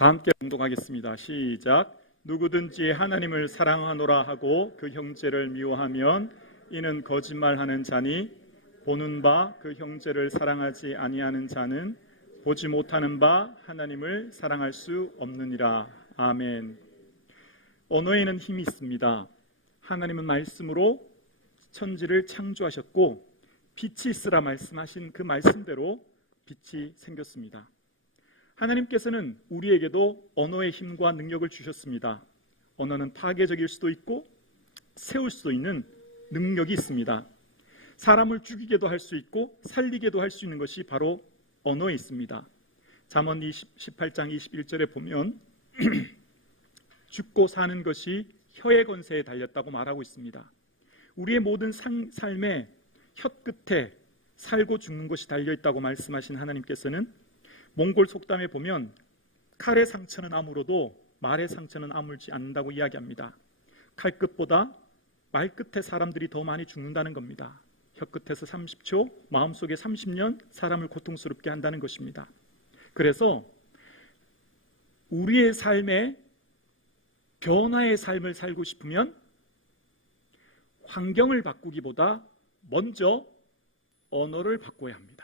다 함께 봉독하겠습니다. 시작. 누구든지 하나님을 사랑하노라 하고 그 형제를 미워하면 이는 거짓말하는 자니 보는 바 그 형제를 사랑하지 아니하는 자는 보지 못하는 바 하나님을 사랑할 수 없느니라. 아멘. 언어에는 힘이 있습니다. 하나님은 말씀으로 천지를 창조하셨고 빛이 있으라 말씀하신 그 말씀대로 빛이 생겼습니다. 하나님께서는 우리에게도 언어의 힘과 능력을 주셨습니다. 언어는 파괴적일 수도 있고 세울 수도 있는 능력이 있습니다. 사람을 죽이게도 할 수 있고 살리게도 할 수 있는 것이 바로 언어에 있습니다. 잠언 18장 21절에 보면 죽고 사는 것이 혀의 건세에 달렸다고 말하고 있습니다. 우리의 모든 삶에 혀 끝에 살고 죽는 것이 달려있다고 말씀하신 하나님께서는 몽골 속담에 보면 칼의 상처는 아물어도 말의 상처는 아물지 않는다고 이야기합니다. 칼 끝보다 말 끝에 사람들이 더 많이 죽는다는 겁니다. 혀 끝에서 30초, 마음속에 30년 사람을 고통스럽게 한다는 것입니다. 그래서 우리의 삶에 변화의 삶을 살고 싶으면 환경을 바꾸기보다 먼저 언어를 바꿔야 합니다.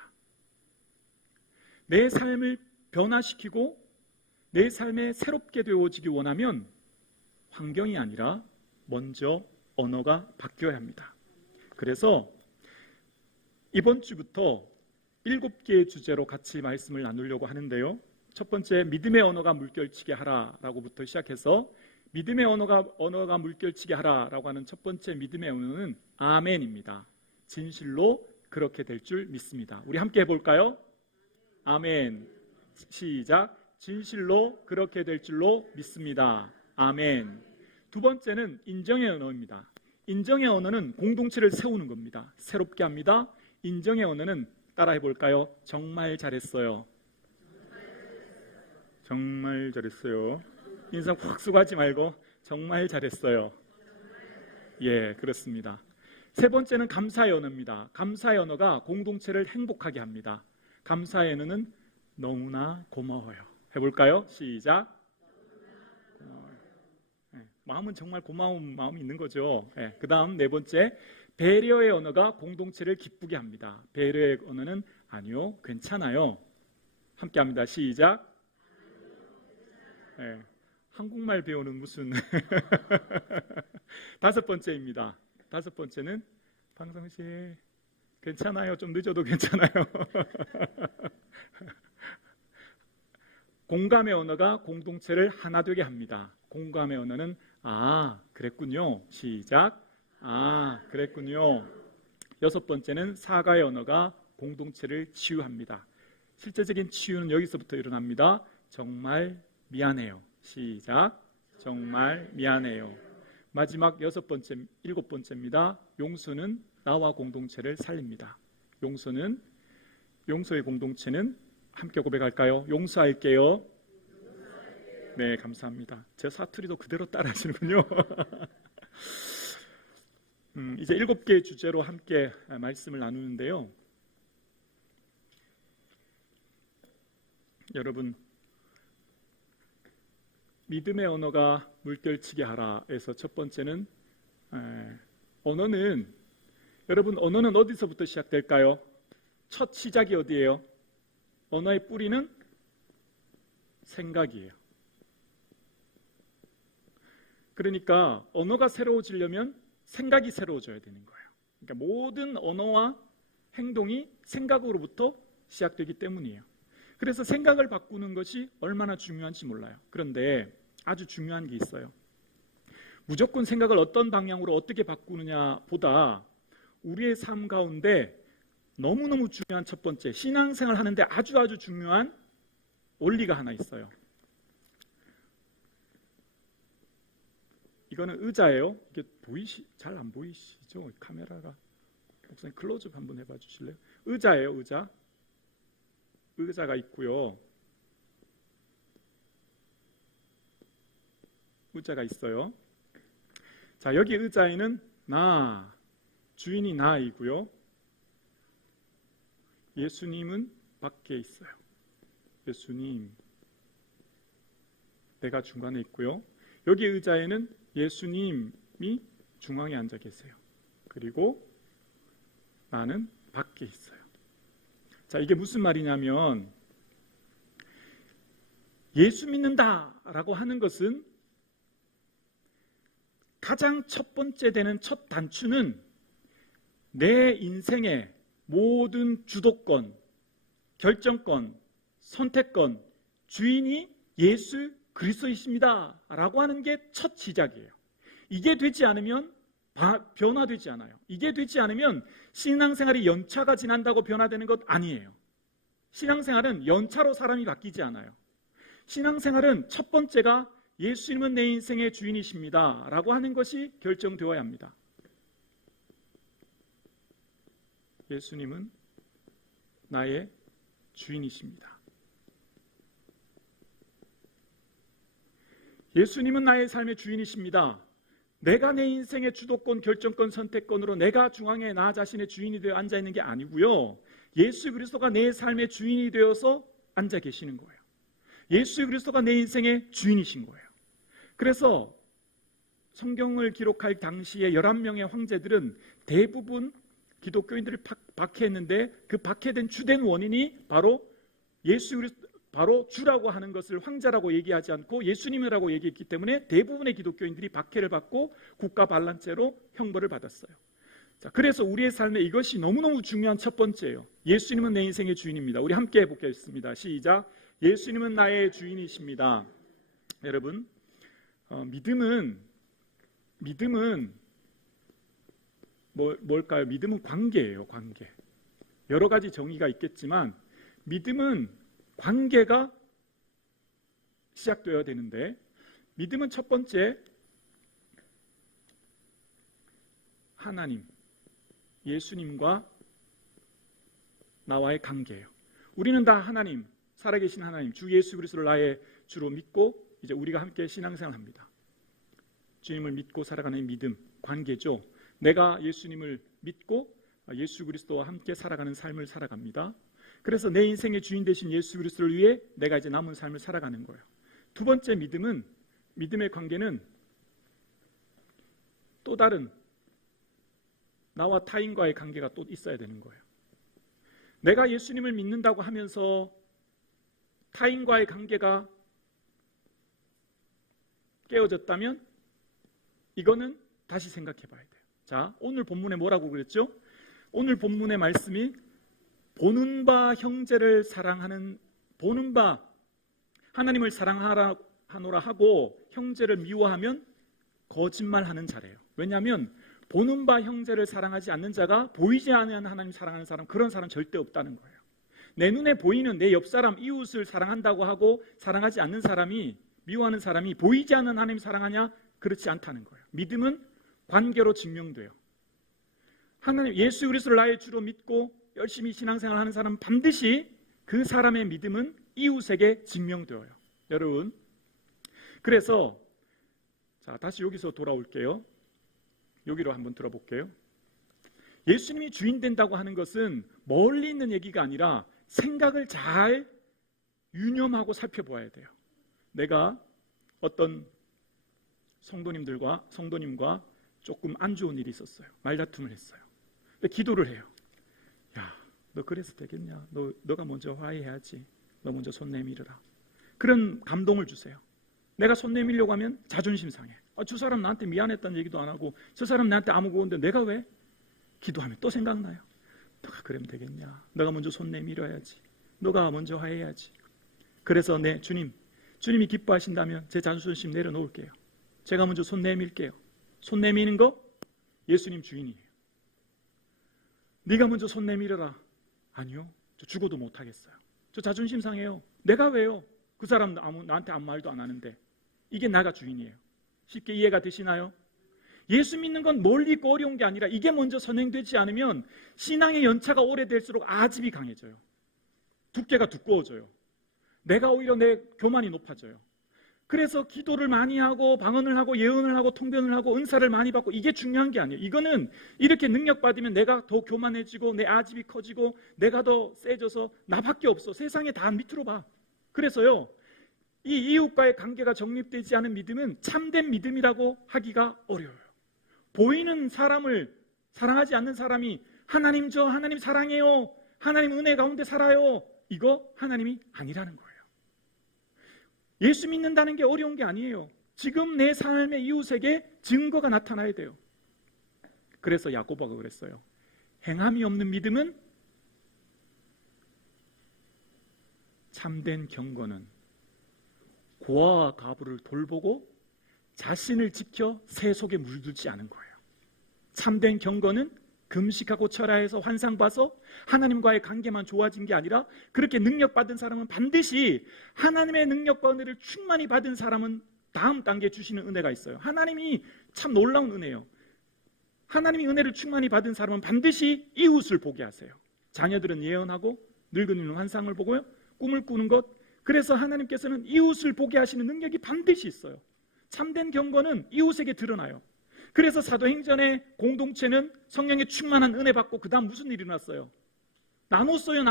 내 삶을 변화시키고 내 삶에 새롭게 되어지기 원하면 환경이 아니라 먼저 언어가 바뀌어야 합니다. 그래서 이번 주부터 7개의 주제로 같이 말씀을 나누려고 하는데요. 첫 번째, 믿음의 언어가 물결치게 하라라고부터 시작해서 믿음의 언어가 물결치게 하라라고 하는 첫 번째 믿음의 언어는 아멘입니다. 진실로 그렇게 될 줄 믿습니다. 우리 함께 해볼까요? 아멘. 시작. 진실로 그렇게 될 줄로 믿습니다. 아멘. 두 번째는 인정의 언어입니다. 인정의 언어는 공동체를 세우는 겁니다. 새롭게 합니다. 인정의 언어는 따라 해볼까요? 정말 잘했어요. 정말 잘했어요. 인상 확 쓰고 하지 말고 정말 잘했어요. 예, 그렇습니다. 세 번째는 감사의 언어입니다. 감사의 언어가 공동체를 행복하게 합니다. 감사의 언어는 너무나 고마워요. 해볼까요? 시작. 고마워요. 네, 마음은 정말 고마운 마음이 있는 거죠. 네, 그 다음 네 번째, 배려의 언어가 공동체를 기쁘게 합니다. 배려의 언어는 아니요, 괜찮아요. 함께 합니다. 시작. 네, 한국말 배우는 무슨 다섯 번째입니다. 다섯 번째는 방성씨 괜찮아요. 좀 늦어도 괜찮아요. 공감의 언어가 공동체를 하나 되게 합니다. 공감의 언어는 아, 그랬군요. 시작. 아, 그랬군요. 여섯 번째는 사과의 언어가 공동체를 치유합니다. 실제적인 치유는 여기서부터 일어납니다. 정말 미안해요. 시작. 정말 미안해요. 마지막 일곱 번째입니다. 용서는 나와 공동체를 살립니다. 용서의 공동체는 함께 고백할까요? 용서할게요. 네, 감사합니다. 제 사투리도 그대로 따라 하시는군요. 이제 7개의 주제로 함께 말씀을 나누는데요. 여러분, 믿음의 언어가 물결치게 하라에서 첫 번째는 언어는 어디서부터 시작될까요? 첫 시작이 어디예요? 언어의 뿌리는 생각이에요. 그러니까 언어가 새로워지려면 생각이 새로워져야 되는 거예요. 그러니까 모든 언어와 행동이 생각으로부터 시작되기 때문이에요. 그래서 생각을 바꾸는 것이 얼마나 중요한지 몰라요. 그런데 아주 중요한 게 있어요. 무조건 생각을 어떤 방향으로 어떻게 바꾸느냐 보다 우리의 삶 가운데 너무너무 중요한 첫 번째, 신앙생활 하는데 아주 중요한 원리가 하나 있어요. 이거는 의자예요. 이게 잘 안 보이시죠? 카메라가. 목사님 클로즈업 한번 해봐 주실래요? 의자예요, 의자. 의자가 있고요. 의자가 있어요. 자, 여기 의자에는 주인이 나이고요. 예수님은 밖에 있어요. 예수님. 내가 중간에 있고요. 여기 의자에는 예수님이 중앙에 앉아 계세요. 그리고 나는 밖에 있어요. 자, 이게 무슨 말이냐면 예수 믿는다라고 하는 것은 가장 첫 번째 되는 첫 단추는 내 인생의 모든 주도권, 결정권, 선택권, 주인이 예수 그리스도이십니다 라고 하는 게 첫 시작이에요. 이게 되지 않으면 변화되지 않아요. 이게 되지 않으면 신앙생활이 연차가 지난다고 변화되는 것 아니에요. 신앙생활은 연차로 사람이 바뀌지 않아요. 신앙생활은 첫 번째가 예수님은 내 인생의 주인이십니다 라고 하는 것이 결정되어야 합니다. 예수님은 나의 주인이십니다. 예수님은 나의 삶의 주인이십니다. 내가 내 인생의 주도권, 결정권, 선택권으로 내가 중앙에 나 자신의 주인이 되어 앉아 있는 게 아니고요. 예수 그리스도가 내 삶의 주인이 되어서 앉아 계시는 거예요. 예수 그리스도가 내 인생의 주인이신 거예요. 그래서 성경을 기록할 당시에 11명의 황제들은 대부분 기독교인들을 박해했는데 그 박해된 주된 원인이 바로 예수 그리스도, 바로 주라고 하는 것을 황제라고 얘기하지 않고 예수님이라고 얘기했기 때문에 대부분의 기독교인들이 박해를 받고 국가 반란죄로 형벌을 받았어요. 자, 그래서 우리의 삶에 이것이 너무너무 중요한 첫 번째예요. 예수님은 내 인생의 주인입니다. 우리 함께 해보겠습니다. 시작. 예수님은 나의 주인이십니다. 여러분, 믿음은 뭘까요? 믿음은 관계예요. 관계. 여러 가지 정의가 있겠지만 믿음은 관계가 시작되어야 되는데, 믿음은 첫 번째 하나님, 예수님과 나와의 관계예요. 우리는 다 하나님, 살아계신 하나님, 주 예수 그리스도를 나의 주로 믿고 이제 우리가 함께 신앙생활을 합니다. 주님을 믿고 살아가는 믿음, 관계죠. 내가 예수님을 믿고 예수 그리스도와 함께 살아가는 삶을 살아갑니다. 그래서 내 인생의 주인 되신 예수 그리스도를 위해 내가 이제 남은 삶을 살아가는 거예요. 두 번째 믿음의 관계는 또 다른 나와 타인과의 관계가 또 있어야 되는 거예요. 내가 예수님을 믿는다고 하면서 타인과의 관계가 깨어졌다면 이거는 다시 생각해 봐야 돼요. 자, 오늘 본문에 뭐라고 그랬죠? 오늘 본문의 말씀이 보는 바 형제를 사랑하는, 보는 바 하나님을 사랑하노라 하고 형제를 미워하면 거짓말하는 자래요. 왜냐하면 보는 바 형제를 사랑하지 않는 자가 보이지 않는 하나님 사랑하는 사람, 그런 사람 절대 없다는 거예요. 내 눈에 보이는 내 옆 사람, 이웃을 사랑한다고 하고 사랑하지 않는 사람이, 미워하는 사람이 보이지 않는 하나님 사랑하냐? 그렇지 않다는 거예요. 믿음은 관계로 증명돼요. 하나님 예수 그리스도를 나의 주로 믿고 열심히 신앙생활 하는 사람은 반드시 그 사람의 믿음은 이웃에게 증명되어요. 여러분, 그래서 자, 다시 여기서 돌아올게요. 여기로 한번 들어볼게요. 예수님이 주인 된다고 하는 것은 멀리 있는 얘기가 아니라 생각을 잘 유념하고 살펴보아야 돼요. 내가 어떤 성도님과 조금 안 좋은 일이 있었어요. 말다툼을 했어요. 근데 기도를 해요. 야, 너 그래서 되겠냐? 너가 먼저 화해해야지. 너 먼저 손 내밀어라. 그런 감동을 주세요. 내가 손 내밀려고 하면 자존심 상해. 저 사람 나한테 미안했다는 얘기도 안 하고 저 사람 나한테 아무 고운데 내가 왜? 기도하면 또 생각나요. 너가 그러면 되겠냐? 너가 먼저 손 내밀어야지. 너가 먼저 화해해야지. 그래서 네, 주님이 기뻐하신다면 제 자존심 내려놓을게요. 제가 먼저 손 내밀게요. 손 내미는 거 예수님 주인이에요. 네가 먼저 손 내밀어라. 아니요, 저 죽어도 못하겠어요. 저 자존심 상해요. 내가 왜요? 그 사람 나한테 아무 말도 안 하는데. 이게 나가 주인이에요. 쉽게 이해가 되시나요? 예수 믿는 건 멀리 있고 어려운 게 아니라 이게 먼저 선행되지 않으면 신앙의 연차가 오래될수록 아집이 강해져요. 두께가 두꺼워져요. 내가 오히려 내 교만이 높아져요. 그래서 기도를 많이 하고 방언을 하고 예언을 하고 통변을 하고 은사를 많이 받고 이게 중요한 게 아니에요. 이거는 이렇게 능력 받으면 내가 더 교만해지고 내 아집이 커지고 내가 더 세져서 나밖에 없어. 세상에 다 밑으로 봐. 그래서요, 이 이웃과의 관계가 정립되지 않은 믿음은 참된 믿음이라고 하기가 어려워요. 보이는 사람을 사랑하지 않는 사람이 하나님 저 하나님 사랑해요, 하나님 은혜 가운데 살아요, 이거 하나님이 아니라는 거예요. 예수 믿는다는 게 어려운 게 아니에요. 지금 내 삶의 이웃에게 증거가 나타나야 돼요. 그래서 야고보가 그랬어요. 행함이 없는 믿음은, 참된 경건은 고아와 과부를 돌보고 자신을 지켜 새 속에 물들지 않은 거예요. 참된 경건은 금식하고 철야해서 환상 봐서 하나님과의 관계만 좋아진 게 아니라, 그렇게 능력받은 사람은 반드시 하나님의 능력과 은혜를 충만히 받은 사람은 다음 단계에 주시는 은혜가 있어요. 하나님이 참 놀라운 은혜예요. 하나님이 은혜를 충만히 받은 사람은 반드시 이웃을 보게 하세요. 자녀들은 예언하고 늙은이는 환상을 보고요, 꿈을 꾸는 것. 그래서 하나님께서는 이웃을 보게 하시는 능력이 반드시 있어요. 참된 경건은 이웃에게 드러나요. 그래서 사도행전의 공동체는 성령의 충만한 은혜 받고 그 다음 무슨 일이 일어났어요? 나눴어요.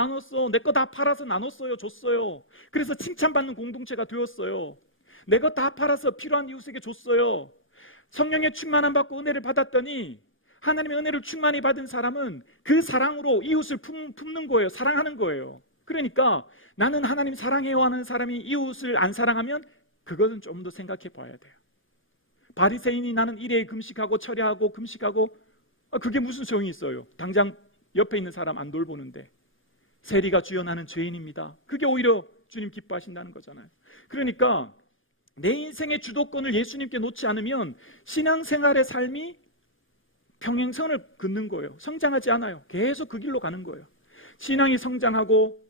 내 거 다 팔아서 나눴어요. 줬어요. 그래서 칭찬받는 공동체가 되었어요. 내 거 다 팔아서 필요한 이웃에게 줬어요. 성령의 충만함 받고 은혜를 받았더니, 하나님의 은혜를 충만히 받은 사람은 그 사랑으로 이웃을 품는 거예요. 사랑하는 거예요. 그러니까 나는 하나님 사랑해요 하는 사람이 이웃을 안 사랑하면 그것은 좀 더 생각해 봐야 돼요. 바리새인이 나는 일회에 금식하고 철야하고 금식하고, 그게 무슨 소용이 있어요? 당장 옆에 있는 사람 안 돌보는데. 세리가 주여 나는 죄인입니다. 그게 오히려 주님 기뻐하신다는 거잖아요. 그러니까 내 인생의 주도권을 예수님께 놓지 않으면 신앙생활의 삶이 평행선을 긋는 거예요. 성장하지 않아요. 계속 그 길로 가는 거예요. 신앙이 성장하고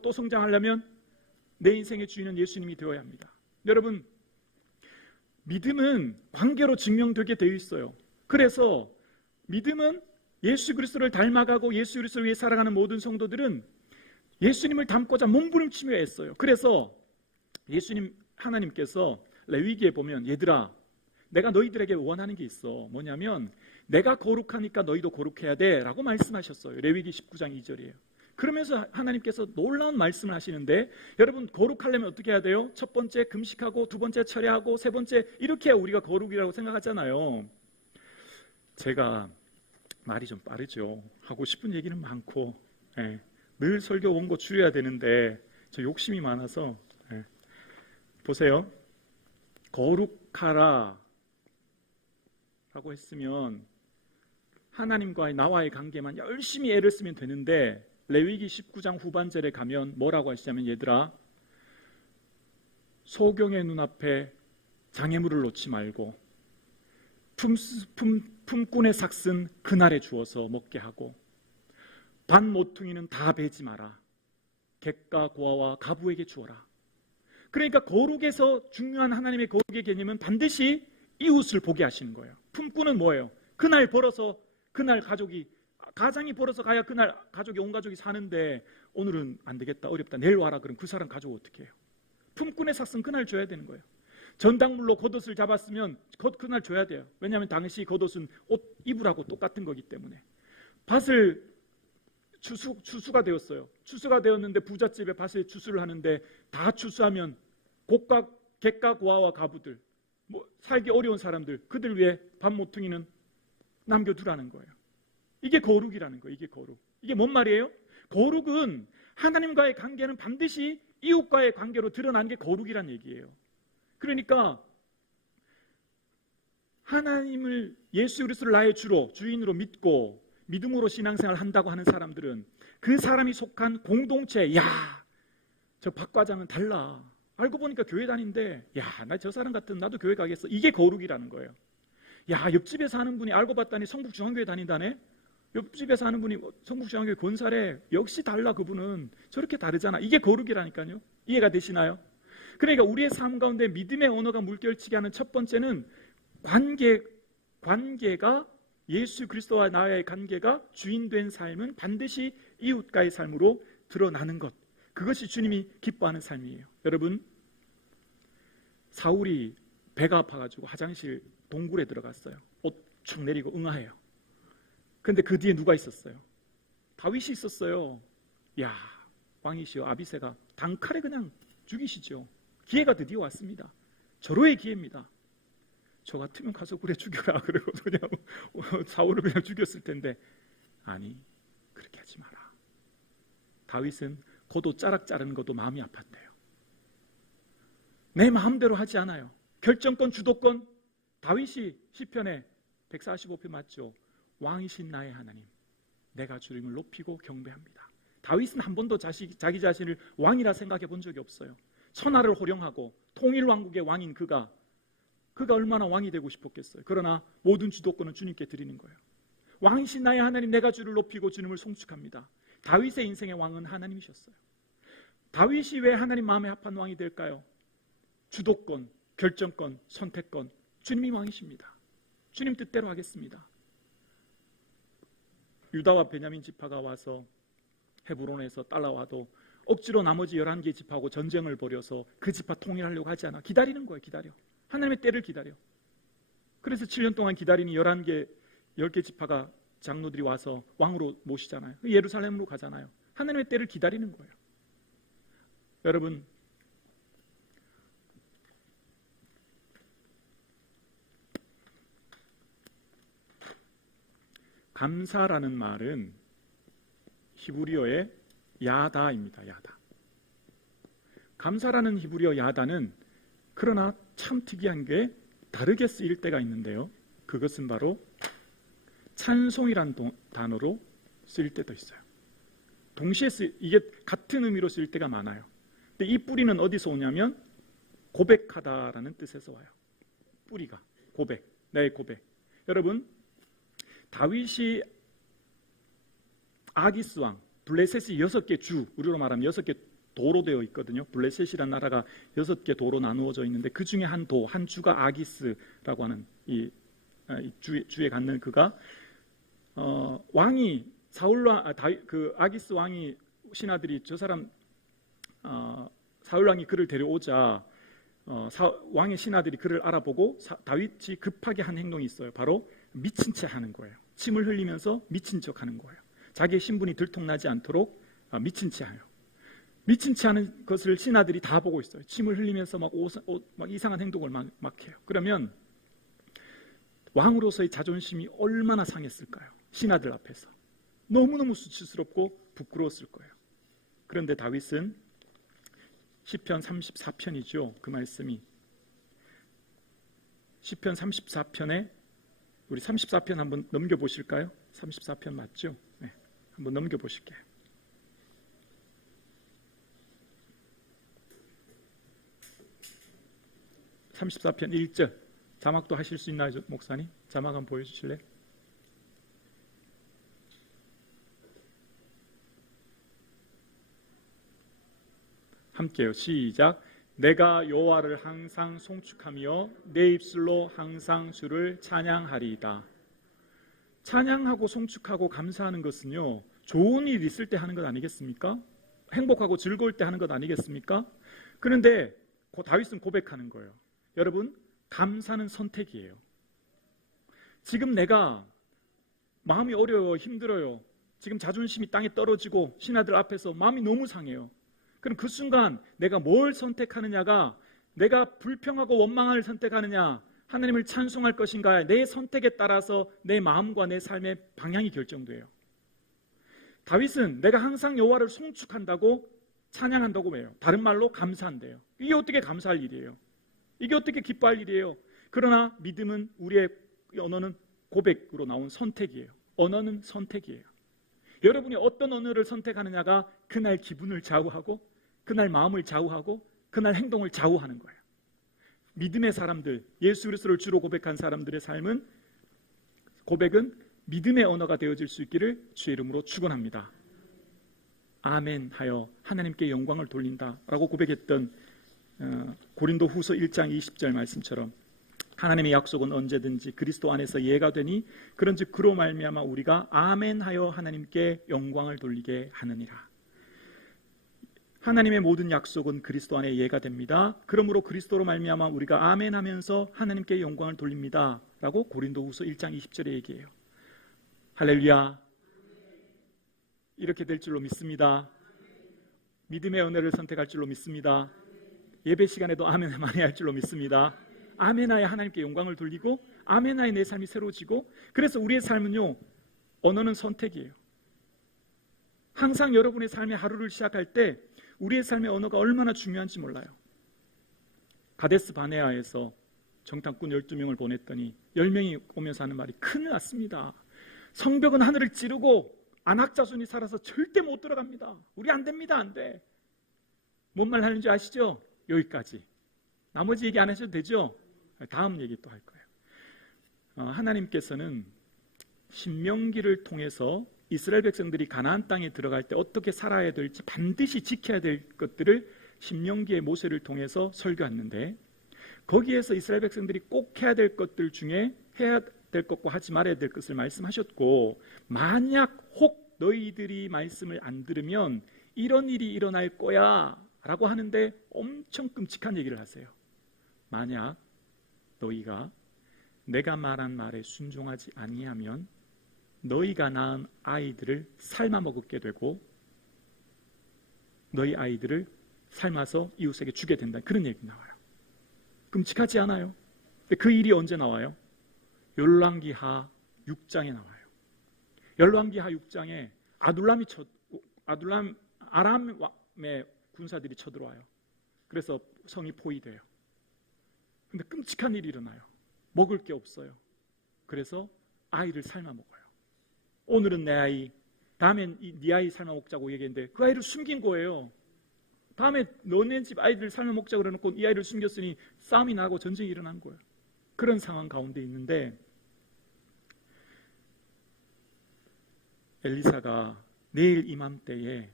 또 성장하려면 내 인생의 주인은 예수님이 되어야 합니다. 여러분, 믿음은 관계로 증명되게 되어 있어요. 그래서 믿음은 예수 그리스도를 닮아가고 예수 그리스도를 위해 살아가는 모든 성도들은 예수님을 닮고자 몸부림치며 애써요. 그래서 하나님께서 레위기에 보면, 얘들아 내가 너희들에게 원하는 게 있어. 뭐냐면 내가 거룩하니까 너희도 거룩해야 돼 라고 말씀하셨어요. 레위기 19장 2절이에요. 그러면서 하나님께서 놀라운 말씀을 하시는데, 여러분 거룩하려면 어떻게 해야 돼요? 첫 번째 금식하고, 두 번째 철야하고, 세 번째 이렇게 해야 우리가 거룩이라고 생각하잖아요. 제가 말이 좀 빠르죠. 하고 싶은 얘기는 많고, 늘 설교 원고 줄여야 되는데 저 욕심이 많아서, 보세요. 거룩하라 라고 했으면 하나님과의 나와의 관계만 열심히 애를 쓰면 되는데, 레위기 19장 후반절에 가면 뭐라고 하시냐면, 얘들아 소경의 눈앞에 장애물을 놓지 말고 품꾼의 삭슨 그날에 주어서 먹게 하고, 반 모퉁이는 다 베지 마라. 객과 고아와 가부에게 주어라. 그러니까 거룩에서 중요한 하나님의 거룩의 개념은 반드시 이웃을 보게 하시는 거예요. 품꾼은 뭐예요? 그날 벌어서 그날 가장이 벌어서 가야 그날 온 가족이 사는데, 오늘은 안 되겠다, 어렵다, 내일 와라 그럼 그 사람 가족 어떻게 해요? 품꾼의 삭은 그날 줘야 되는 거예요. 전당물로 겉옷을 잡았으면 그날 줘야 돼요. 왜냐하면 당시 겉옷은 옷 입으라고 똑같은 거기 때문에. 밭을 추수가 되었어요. 추수가 되었는데 부잣집에 밭에 추수를 하는데, 다 추수하면 객과 고아와 가부들, 살기 어려운 사람들, 그들 위해 밥 모퉁이는 남겨두라는 거예요. 이게 거룩이라는 거예요. 이게 거룩. 이게 뭔 말이에요? 거룩은 하나님과의 관계는 반드시 이웃과의 관계로 드러나는 게 거룩이란 얘기예요. 그러니까 하나님을, 예수 그리스도를 나의 주인으로 믿고 믿음으로 신앙생활을 한다고 하는 사람들은 그 사람이 속한 공동체, 야, 저 박 과장은 달라. 알고 보니까 교회 다닌데, 야, 나 저 사람 같으면 나도 교회 가겠어. 이게 거룩이라는 거예요. 야, 옆집에 사는 분이 알고 봤더니 성북중앙교회 다닌다네. 옆집에 사는 분이 성북중앙교회 권사래. 역시 달라, 그분은. 저렇게 다르잖아. 이게 거룩이라니까요. 이해가 되시나요? 그러니까 우리의 삶 가운데 믿음의 언어가 물결치게 하는 첫 번째는 관계가, 예수 그리스도와 나의 관계가 주인된 삶은 반드시 이웃과의 삶으로 드러나는 것. 그것이 주님이 기뻐하는 삶이에요. 여러분, 사울이 배가 아파가지고 화장실 동굴에 들어갔어요. 옷 쭉 내리고 응아해요. 근데 그 뒤에 누가 있었어요? 다윗이 있었어요. 야, 왕이시여, 아비새가 단칼에 그냥 죽이시죠. 기회가 드디어 왔습니다. 절호의 기회입니다. 저 같으면 가서 그래 죽여라 그러고 그냥 사울을 그냥 죽였을 텐데, 아니, 그렇게 하지 마라. 다윗은 고도 자락 자르는 것도 마음이 아팠대요. 내 마음대로 하지 않아요. 결정권, 주도권. 다윗이 시편에 145편 맞죠? 왕이신 나의 하나님, 내가 주님을 높이고 경배합니다. 다윗은 한 번도 자기 자신을 왕이라 생각해 본 적이 없어요. 천하를 호령하고 통일 왕국의 왕인 그가 얼마나 왕이 되고 싶었겠어요. 그러나 모든 주도권은 주님께 드리는 거예요. 왕이신 나의 하나님, 내가 주를 높이고 주님을 송축합니다. 다윗의 인생의 왕은 하나님이셨어요. 다윗이 왜 하나님 마음에 합한 왕이 될까요? 주도권, 결정권, 선택권, 주님이 왕이십니다. 주님 뜻대로 하겠습니다. 유다와 베냐민 지파가 와서 헤브론에서 따라와도 억지로 나머지 11개 지파하고 전쟁을 벌여서 그 지파 통일하려고 하지 않아. 기다리는 거예요. 기다려. 하나님의 때를 기다려. 그래서 7년 동안 기다리니 10개 지파가 장로들이 와서 왕으로 모시잖아요. 예루살렘으로 가잖아요. 하나님의 때를 기다리는 거예요. 여러분, 감사라는 말은 히브리어의 야다입니다. 야다. 감사라는 히브리어 야다는 그러나 참 특이한 게 다르게 쓰일 때가 있는데요. 그것은 바로 찬송이란 단어로 쓰일 때도 있어요. 동시에 이게 같은 의미로 쓰일 때가 많아요. 근데 이 뿌리는 어디서 오냐면 고백하다라는 뜻에서 와요. 뿌리가 고백, 나의 고백. 여러분, 다윗이 아기스 왕, 블레셋이 6개 주, 우리로 말하면 6개 도로 되어 있거든요. 블레셋이라는 나라가 6개 도로 나누어져 있는데 그 중에 한 도, 한 주가 아기스라고 하는 이 주에 갖는 그가 왕이 그 아기스 왕이 신하들이 저 사람 사울 왕이 그를 데려오자 왕의 신하들이 그를 알아보고 다윗이 급하게 한 행동이 있어요. 바로 미친 채 하는 거예요. 침을 흘리면서 미친 척 하는 거예요. 자기의 신분이 들통나지 않도록 미친 채 해요. 미친 채 하는 것을 신하들이 다 보고 있어요. 침을 흘리면서 막 이상한 행동을 막 해요. 그러면 왕으로서의 자존심이 얼마나 상했을까요? 신하들 앞에서. 너무너무 수치스럽고 부끄러웠을 거예요. 그런데 다윗은 시편 34편이죠. 그 말씀이 시편 34편에 우리 34편 한번 넘겨보실까요? 34편 맞죠? 네, 한번 넘겨보실게요. 34편 1절 자막도 하실 수 있나요, 목사님? 자막 한번 보여주실래요? 함께요. 시작. 내가 여호와를 항상 송축하며 내 입술로 항상 주를 찬양하리이다. 찬양하고 송축하고 감사하는 것은요, 좋은 일 있을 때 하는 것 아니겠습니까? 행복하고 즐거울 때 하는 것 아니겠습니까? 그런데 다윗은 고백하는 거예요. 여러분, 감사는 선택이에요. 지금 내가 마음이 어려워요, 힘들어요. 지금 자존심이 땅에 떨어지고 신하들 앞에서 마음이 너무 상해요. 그럼 그 순간 내가 뭘 선택하느냐가, 내가 불평하고 원망을 선택하느냐, 하나님을 찬송할 것인가, 내 선택에 따라서 내 마음과 내 삶의 방향이 결정돼요. 다윗은 내가 항상 여호와를 송축한다고, 찬양한다고 해요. 다른 말로 감사한대요. 이게 어떻게 감사할 일이에요? 이게 어떻게 기뻐할 일이에요? 그러나 믿음은, 우리의 언어는 고백으로 나온 선택이에요. 언어는 선택이에요. 여러분이 어떤 언어를 선택하느냐가 그날 기분을 좌우하고, 그날 마음을 좌우하고, 그날 행동을 좌우하는 거예요. 믿음의 사람들, 예수 그리스도를 주로 고백한 사람들의 삶은, 고백은 믿음의 언어가 되어질 수 있기를 주의 이름으로 축원합니다. 아멘 하여 하나님께 영광을 돌린다라고 고백했던 고린도 후서 1장 20절 말씀처럼, 하나님의 약속은 언제든지 그리스도 안에서 예가 되니 그런즉 그로 말미암아 우리가 아멘 하여 하나님께 영광을 돌리게 하느니라. 하나님의 모든 약속은 그리스도 안에 예가 됩니다. 그러므로 그리스도로 말미암아 우리가 아멘 하면서 하나님께 영광을 돌립니다 라고 고린도 후서 1장 20절에 얘기해요. 할렐루야. 이렇게 될 줄로 믿습니다. 믿음의 은혜를 선택할 줄로 믿습니다. 예배 시간에도 아멘 많이 할 줄로 믿습니다. 아멘하여 하나님께 영광을 돌리고 아멘하여 내 삶이 새로워지고, 그래서 우리의 삶은요, 언어는 선택이에요. 항상 여러분의 삶의 하루를 시작할 때 우리의 삶의 언어가 얼마나 중요한지 몰라요. 가데스 바네아에서 정탐꾼 12명을 보냈더니 10명이 오면서 하는 말이 큰일 났습니다. 성벽은 하늘을 찌르고 안악자손이 살아서 절대 못 들어갑니다. 우리 안 됩니다. 안 돼. 뭔 말 하는지 아시죠? 여기까지. 나머지 얘기 안 하셔도 되죠? 다음 얘기 또 할 거예요. 하나님께서는 신명기를 통해서 이스라엘 백성들이 가나안 땅에 들어갈 때 어떻게 살아야 될지 반드시 지켜야 될 것들을 신명기의 모세를 통해서 설교했는데, 거기에서 이스라엘 백성들이 꼭 해야 될 것들 중에 해야 될 것과 하지 말아야 될 것을 말씀하셨고, 만약 혹 너희들이 말씀을 안 들으면 이런 일이 일어날 거야 라고 하는데 엄청 끔찍한 얘기를 하세요. 만약 너희가 내가 말한 말에 순종하지 아니하면 너희가 낳은 아이들을 삶아 먹게 되고 너희 아이들을 삶아서 이웃에게 주게 된다, 그런 얘기 나와요. 끔찍하지 않아요? 그 일이 언제 나와요? 열왕기하 6장에 나와요. 열왕기하 6장에 아람의 군사들이 쳐들어와요. 그래서 성이 포위돼요. 근데 끔찍한 일이 일어나요. 먹을 게 없어요. 그래서 아이를 삶아 먹어요. 오늘은 내 아이, 다음엔 네 아이 삶아 먹자고 얘기했는데 그 아이를 숨긴 거예요. 다음에 너네 집 아이들 삶아 먹자고 그래놓고 이 아이를 숨겼으니 싸움이 나고 전쟁이 일어난 거예요. 그런 상황 가운데 있는데 엘리사가 내일 이맘때에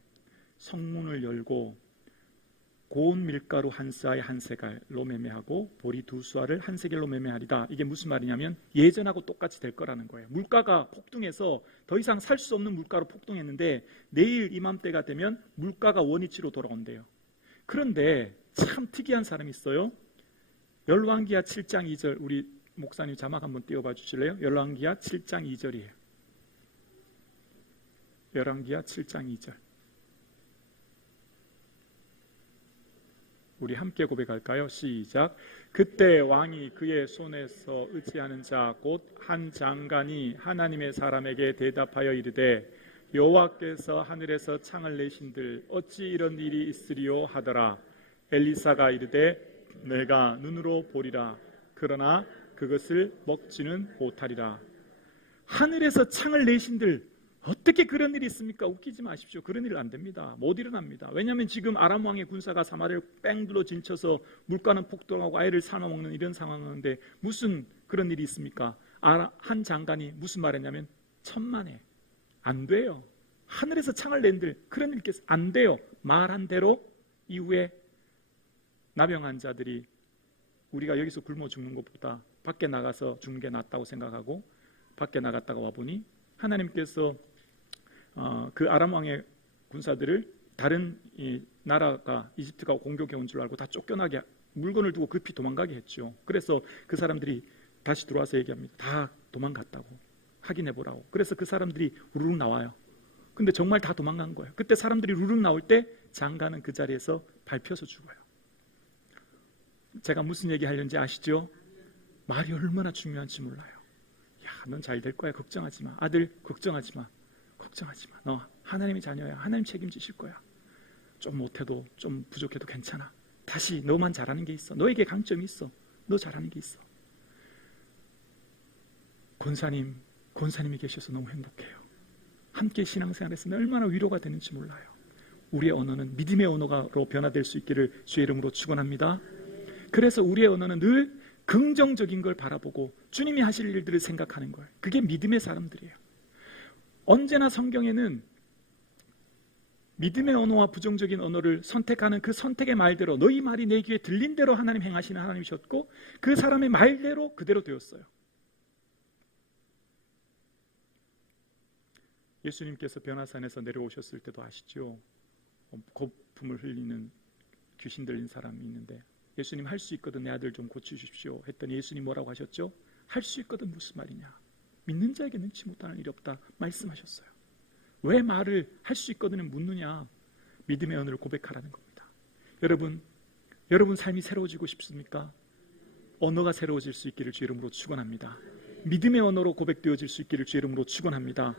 성문을 열고 고운 밀가루 한 스아에 한 세갈로 매매하고 보리 두 수아를 한 세겔로 매매하리다. 이게 무슨 말이냐면 예전하고 똑같이 될 거라는 거예요. 물가가 폭등해서 더 이상 살 수 없는 물가로 폭등했는데 내일 이맘때가 되면 물가가 원위치로 돌아온대요. 그런데 참 특이한 사람이 있어요. 열왕기하 7장 2절, 우리 목사님 자막 한번 띄워봐 주실래요? 열왕기하 7장 2절이에요. 열왕기하 7장 2절. 우리 함께 고백할까요? 시작. 그때 왕이 그의 손에서 의지하는 자 곧 한 장관이 하나님의 사람에게 대답하여 이르되 여호와께서 하늘에서 창을 내신들 어찌 이런 일이 있으리요 하더라. 엘리사가 이르되 내가 눈으로 보리라. 그러나 그것을 먹지는 못하리라. 하늘에서 창을 내신들 어떻게 그런 일이 있습니까? 웃기지 마십시오. 그런 일 안 됩니다. 못 일어납니다. 왜냐하면 지금 아람 왕의 군사가 사마리아를 뺑 둘러 진쳐서 물가는 폭등하고 아이를 삶아먹는 이런 상황인데 무슨 그런 일이 있습니까? 한 장관이 무슨 말했냐면 천만에 안 돼요. 하늘에서 창을 낸들 그런 일 안 돼요. 말한 대로 이후에 나병 환자들이 우리가 여기서 굶어 죽는 것보다 밖에 나가서 죽는 게 낫다고 생각하고 밖에 나갔다가 와보니 하나님께서 그 아람 왕의 군사들을 다른 이 나라가 이집트가 공격해 온 줄 알고 다 쫓겨나게 물건을 두고 급히 도망가게 했죠. 그래서 그 사람들이 다시 들어와서 얘기합니다. 다 도망갔다고 확인해 보라고. 그래서 그 사람들이 우르르 나와요. 근데 정말 다 도망간 거예요. 그때 사람들이 우르르 나올 때 장관은 그 자리에서 밟혀서 죽어요. 제가 무슨 얘기 하려는지 아시죠? 말이 얼마나 중요한지 몰라요. 야, 넌 잘 될 거야. 걱정하지 마. 아들 걱정하지 마. 걱정하지 마. 너 하나님의 자녀야. 하나님 책임지실 거야. 좀 못해도 좀 부족해도 괜찮아. 다시 너만 잘하는 게 있어. 너에게 강점이 있어. 너 잘하는 게 있어. 권사님이 계셔서 너무 행복해요. 함께 신앙생활에서 얼마나 위로가 되는지 몰라요. 우리의 언어는 믿음의 언어로 변화될 수 있기를 주의 이름으로 축원합니다. 그래서 우리의 언어는 늘 긍정적인 걸 바라보고 주님이 하실 일들을 생각하는 거예요. 그게 믿음의 사람들이에요. 언제나 성경에는 믿음의 언어와 부정적인 언어를 선택하는 그 선택의 말대로 너희 말이 내 귀에 들린 대로 하나님 행하시는 하나님이셨고 그 사람의 말대로 그대로 되었어요. 예수님께서 변화산에서 내려오셨을 때도 아시죠? 거품을 흘리는 귀신 들린 사람이 있는데 예수님 할 수 있거든 내 아들 좀 고쳐주십시오 했더니 예수님 뭐라고 하셨죠? 할 수 있거든 무슨 말이냐? 믿는 자에게 능치 못하는 일이 없다 말씀하셨어요. 왜 말을 할 수 있거든을 묻느냐? 믿음의 언어를 고백하라는 겁니다. 여러분 여러분 삶이 새로워지고 싶습니까? 언어가 새로워질 수 있기를 주 이름으로 축원합니다. 믿음의 언어로 고백되어질 수 있기를 주 이름으로 축원합니다.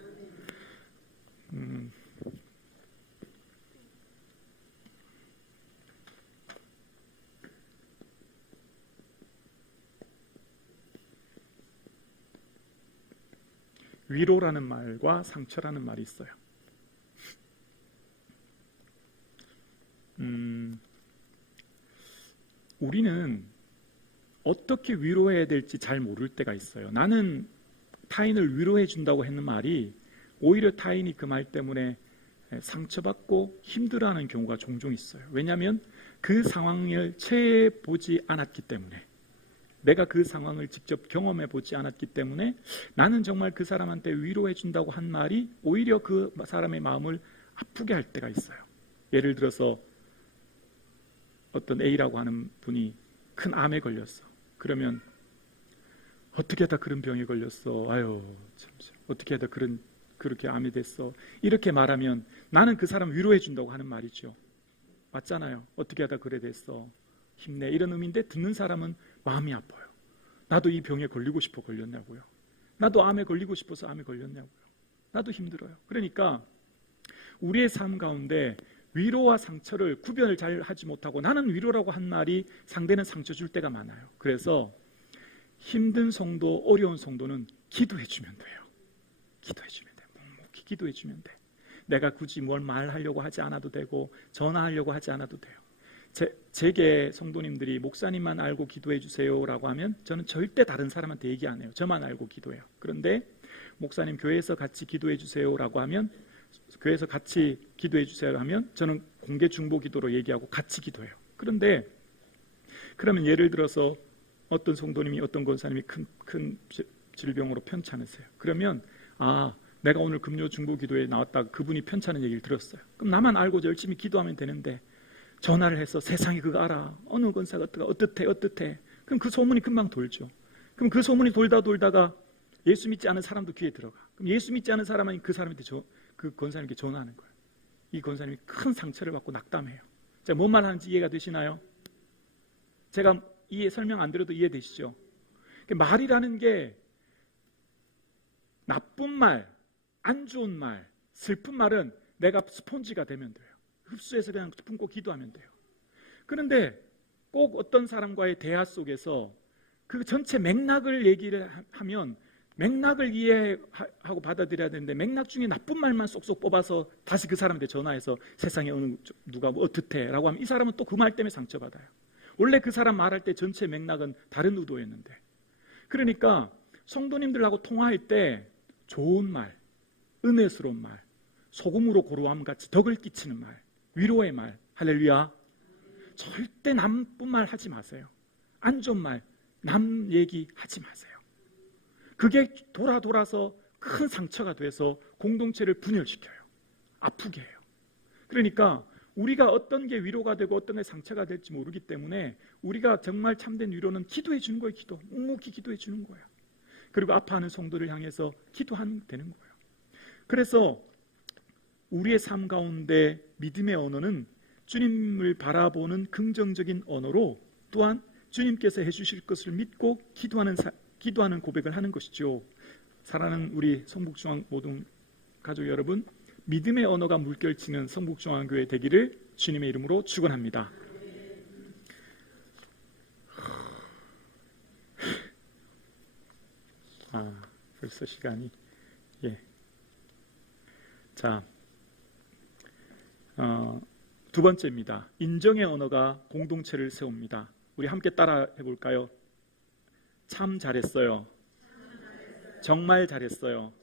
위로라는 말과 상처라는 말이 있어요. 우리는 어떻게 위로해야 될지 잘 모를 때가 있어요. 나는 타인을 위로해 준다고 했는 말이 오히려 타인이 그 말 때문에 상처받고 힘들어하는 경우가 종종 있어요. 왜냐하면 그 상황을 체해 보지 않았기 때문에, 내가 그 상황을 직접 경험해 보지 않았기 때문에 나는 정말 그 사람한테 위로해 준다고 한 말이 오히려 그 사람의 마음을 아프게 할 때가 있어요. 예를 들어서 어떤 A라고 하는 분이 큰 암에 걸렸어. 그러면 어떻게 하다 그런 병에 걸렸어? 아유, 참, 어떻게 하다 그렇게 암이 됐어? 이렇게 말하면 나는 그 사람 위로해 준다고 하는 말이죠. 맞잖아요. 어떻게 하다 그래 됐어? 힘내. 이런 의미인데 듣는 사람은 마음이 아파요. 나도 이 병에 걸리고 싶어 걸렸냐고요. 나도 암에 걸리고 싶어서 암에 걸렸냐고요. 나도 힘들어요. 그러니까 우리의 삶 가운데 위로와 상처를 구별을 잘 하지 못하고 나는 위로라고 한 말이 상대는 상처 줄 때가 많아요. 그래서 힘든 성도, 어려운 성도는 기도해 주면 돼요. 기도해 주면 돼요. 묵묵히 기도해 주면 돼. 내가 굳이 뭘 말하려고 하지 않아도 되고 전화하려고 하지 않아도 돼요. 제게 성도님들이 목사님만 알고 기도해 주세요라고 하면 저는 절대 다른 사람한테 얘기 안 해요. 저만 알고 기도해요. 그런데 목사님 교회에서 같이 기도해 주세요라고 하면, 교회에서 같이 기도해 주세요 하면 저는 공개 중보 기도로 얘기하고 같이 기도해요. 그런데 그러면 예를 들어서 어떤 성도님이, 어떤 권사님이 큰 질병으로 편찮으세요. 그러면 내가 오늘 금요 중보 기도에 나왔다가 그분이 편찮은 얘기를 들었어요. 그럼 나만 알고 열심히 기도하면 되는데 전화를 해서 세상에 그거 알아. 어느 권사가 어떻대. 그럼 그 소문이 금방 돌죠. 그럼 그 소문이 돌다가 예수 믿지 않은 사람도 귀에 들어가. 그럼 예수 믿지 않은 사람은 그 사람한테 그 권사님께 전화하는 거예요. 이 권사님이 큰 상처를 받고 낙담해요. 제가 뭔 말 하는지 이해가 되시나요? 제가 설명 안 드려도 이해되시죠? 말이라는 게 나쁜 말, 안 좋은 말, 슬픈 말은 내가 스폰지가 되면 돼요. 흡수해서 그냥 품고 기도하면 돼요. 그런데 꼭 어떤 사람과의 대화 속에서 그 전체 맥락을 얘기를 하면 맥락을 이해하고 받아들여야 되는데 맥락 중에 나쁜 말만 쏙쏙 뽑아서 다시 그 사람한테 전화해서 세상에 어느 누가 뭐 어떻대 라고 하면 이 사람은 또 그 말 때문에 상처받아요. 원래 그 사람 말할 때 전체 맥락은 다른 의도였는데. 그러니까 성도님들하고 통화할 때 좋은 말, 은혜스러운 말, 소금으로 고루함 같이 덕을 끼치는 말, 위로의 말, 할렐루야. 절대 나쁜 말 하지 마세요. 안 좋은 말, 남 얘기 하지 마세요. 그게 돌아서 큰 상처가 돼서 공동체를 분열시켜요. 아프게 해요. 그러니까 우리가 어떤 게 위로가 되고 어떤 게 상처가 될지 모르기 때문에 우리가 정말 참된 위로는 기도해 주는 거예요. 묵묵히 기도해 주는 거예요. 그리고 아파하는 성도를 향해서 기도하면 되는 거예요. 그래서 우리의 삶 가운데 믿음의 언어는 주님을 바라보는 긍정적인 언어로, 또한 주님께서 해주실 것을 믿고 기도하는 고백을 하는 것이죠. 사랑하는 우리 성북중앙 모든 가족 여러분, 믿음의 언어가 물결치는 성북중앙교회 되기를 주님의 이름으로 축원합니다. 벌써 시간이 자, 두 번째입니다. 인정의 언어가 공동체를 세웁니다. 우리 함께 따라 해볼까요? 참 잘했어요. 정말 잘했어요.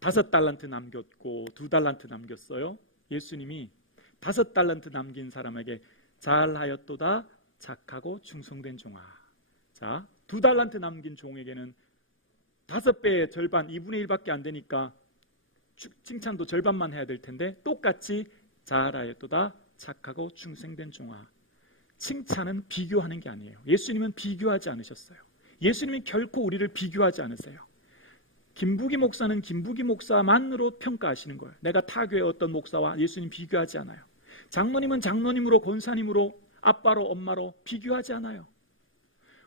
5달란트 남겼고 2달란트 남겼어요. 예수님이 5달란트 남긴 사람에게 잘하였도다 착하고 충성된 종아. 자, 2달란트 남긴 종에게는 5배의 절반, 2분의 1밖에 안 되니까 칭찬도 절반만 해야 될 텐데 똑같이 잘하였도다 착하고 충성된 종아. 칭찬은 비교하는 게 아니에요. 예수님은 비교하지 않으셨어요. 예수님이 결코 우리를 비교하지 않으세요. 김부기 목사는 김부기 목사만으로 평가하시는 거예요. 내가 타교의 어떤 목사와 예수님 비교하지 않아요. 장로님은 장로님으로, 권사님으로, 아빠로, 엄마로 비교하지 않아요.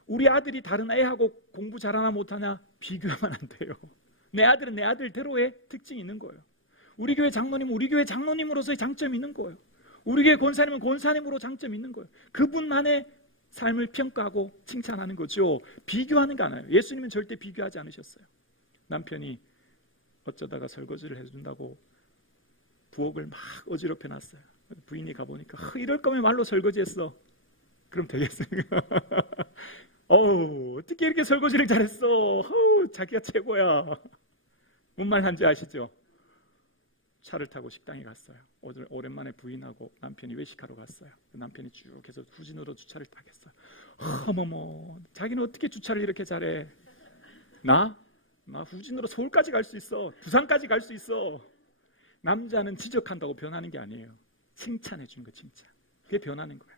우리 아들이 다른 애하고 공부 잘하나 못하나 비교하면 안 돼요. 내 아들은 내 아들대로의 특징이 있는 거예요. 우리 교회 장로님은 우리 교회 장로님으로서의 장점이 있는 거예요. 우리 교회 권사님은 권사님으로 장점이 있는 거예요. 그분만의 삶을 평가하고 칭찬하는 거죠. 비교하는 거 아니에요. 예수님은 절대 비교하지 않으셨어요. 남편이 어쩌다가 설거지를 해준다고 부엌을 막 어지럽혀 놨어요. 부인이 가보니까 이럴 거면 말로 설거지했어. 그럼 되겠습니까? 어떻게 이렇게 설거지를 잘했어. 자기가 최고야. 뭔 말 한지 아시죠? 차를 타고 식당에 갔어요. 오랜만에 부인하고 남편이 외식하러 갔어요. 남편이 쭉 해서 후진으로 주차를 딱 했어요. 어머머, 자기는 어떻게 주차를 이렇게 잘해? 나 후진으로 서울까지 갈 수 있어. 부산까지 갈 수 있어. 남자는 지적한다고 변하는 게 아니에요. 칭찬해 주는 거, 칭찬. 그게 변하는 거예요.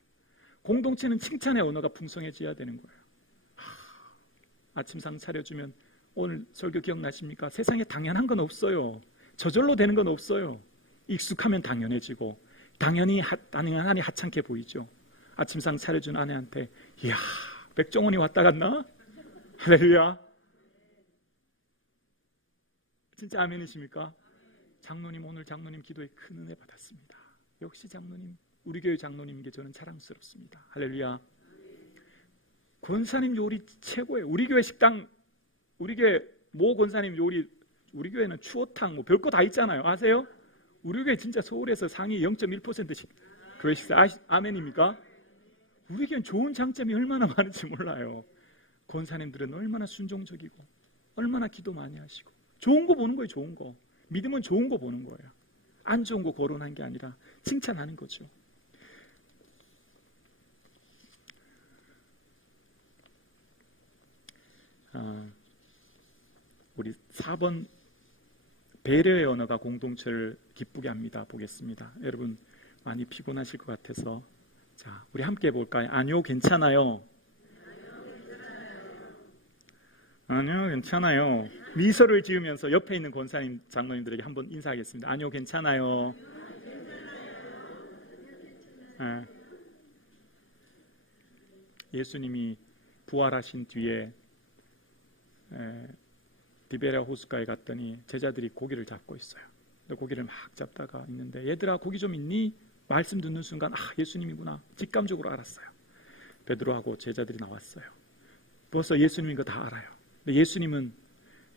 공동체는 칭찬의 언어가 풍성해져야 되는 거예요. 아침상 차려주면 오늘 설교 기억나십니까? 세상에 당연한 건 없어요. 저절로 되는 건 없어요. 익숙하면 당연해지고 당연하니 하찮게 보이죠. 아침상 차려준 아내한테 이야, 백종원이 왔다 갔나? 할렐루야. 진짜 아멘이십니까? 장로님, 오늘 장로님 기도에 큰 은혜 받았습니다. 역시 장로님, 우리 교회 장로님인 게 저는 자랑스럽습니다. 할렐루야. 권사님 요리 최고예요. 우리 교회 식당, 우리 교회 모 권사님 요리, 우리 교회는 추어탕 뭐 별거 다 있잖아요. 아세요? 우리 교회 진짜 서울에서 상위 0.1%씩 교회 식사. 아멘입니까? 우리 교회는 좋은 장점이 얼마나 많은지 몰라요. 권사님들은 얼마나 순종적이고 얼마나 기도 많이 하시고 좋은 거 보는 거예요. 좋은 거. 믿음은 좋은 거 보는 거예요. 안 좋은 거 거론한 게 아니라 칭찬하는 거죠. 우리 4번 배려의 언어가 공동체를 기쁘게 합니다. 보겠습니다. 여러분 많이 피곤하실 것 같아서 자, 우리 함께 해볼까요? 아니요, 괜찮아요. 아니요, 괜찮아요. 미소를 지으면서 옆에 있는 권사님, 장로님들에게 한번 인사하겠습니다. 아니요, 괜찮아요. 예수님이 부활하신 뒤에 디베랴 호숫가에 갔더니 제자들이 고기를 잡고 있어요. 고기를 막 잡다가 있는데 얘들아 고기 좀 있니? 말씀 듣는 순간 예수님이구나 직감적으로 알았어요. 베드로하고 제자들이 나왔어요. 벌써 예수님인 거 다 알아요. 근데 예수님은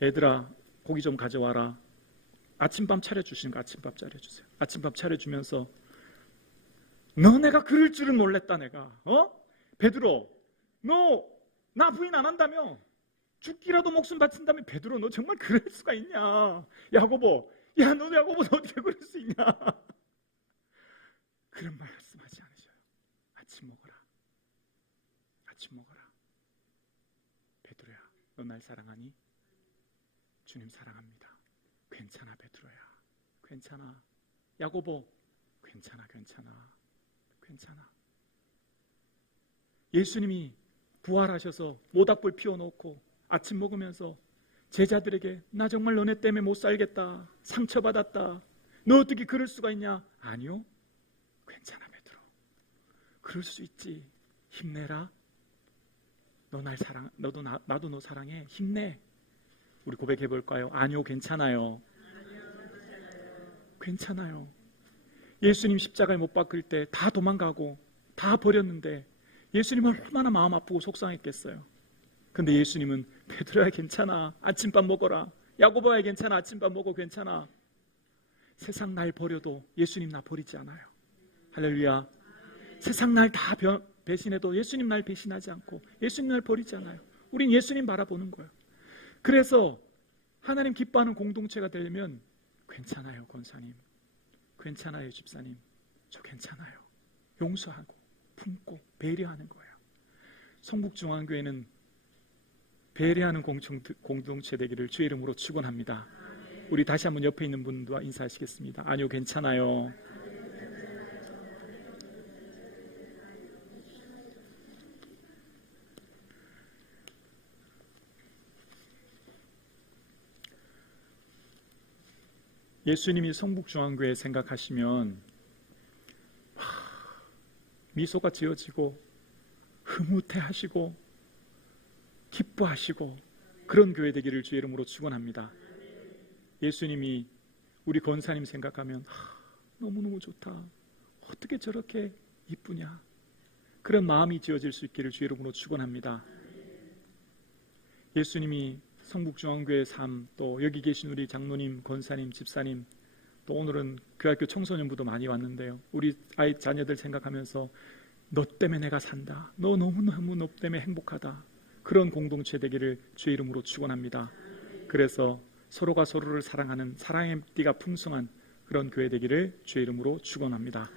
얘들아 고기 좀 가져와라. 아침밥 차려주시는 거 아침밥 차려주세요. 아침밥 차려주면서 너네가 그럴 줄은 몰랐다 내가. 베드로 너 나 부인 안 한다며? 죽기라도 목숨 바친다면 베드로 너 정말 그럴 수가 있냐? 야고보 야 너 야고보 너 어떻게 그럴 수 있냐? 그런 말씀하지 않으셔요. 아침 먹어라. 아침 먹어라. 베드로야 너 날 사랑하니? 주님 사랑합니다. 괜찮아 베드로야. 괜찮아. 야고보 괜찮아. 예수님이 부활하셔서 모닥불 피워놓고 아침 먹으면서 제자들에게 나 정말 너네 때문에 못 살겠다. 상처받았다. 너 어떻게 그럴 수가 있냐? 아니요. 괜찮아 베드로. 그럴 수 있지. 힘내라. 너 날 사랑, 나도 너 사랑해. 힘내. 우리 고백해 볼까요? 아니요, 괜찮아요. 괜찮아요. 예수님 십자가에 못 박힐 때 다 도망가고 다 버렸는데 예수님은 얼마나 마음 아프고 속상했겠어요. 근데 예수님은 베드로야 괜찮아. 아침밥 먹어라. 야고보야 괜찮아. 아침밥 먹어 괜찮아. 세상 날 버려도 예수님 나 버리지 않아요. 할렐루야. 세상 날 다 배신해도 예수님 날 배신하지 않고 예수님 날 버리지 않아요. 우린 예수님 바라보는 거예요. 그래서 하나님 기뻐하는 공동체가 되려면 괜찮아요 권사님. 괜찮아요 집사님. 저 괜찮아요. 용서하고 품고 배려하는 거예요. 성북중앙교회는 배려하는 공동체 되기를 주의 이름으로 축원합니다. 우리 다시 한번 옆에 있는 분과 인사하시겠습니다. 아니요 괜찮아요. 예수님이 성북중앙교회 생각하시면 미소가 지어지고 흐뭇해하시고 기뻐하시고 그런 교회 되기를 주의 이름으로 축원합니다. 예수님이 우리 권사님 생각하면 너무너무 좋다. 어떻게 저렇게 이쁘냐. 그런 마음이 지어질 수 있기를 주의 이름으로 축원합니다. 예수님이 성북중앙교회 삶, 또 여기 계신 우리 장로님, 권사님, 집사님, 또 오늘은 그 학교 청소년부도 많이 왔는데요. 우리 아이 자녀들 생각하면서 너 때문에 내가 산다. 너 너무너무 너 때문에 행복하다. 그런 공동체 되기를 주의 이름으로 축원합니다. 그래서 서로가 서로를 사랑하는 사랑의 띠가 풍성한 그런 교회 되기를 주의 이름으로 축원합니다.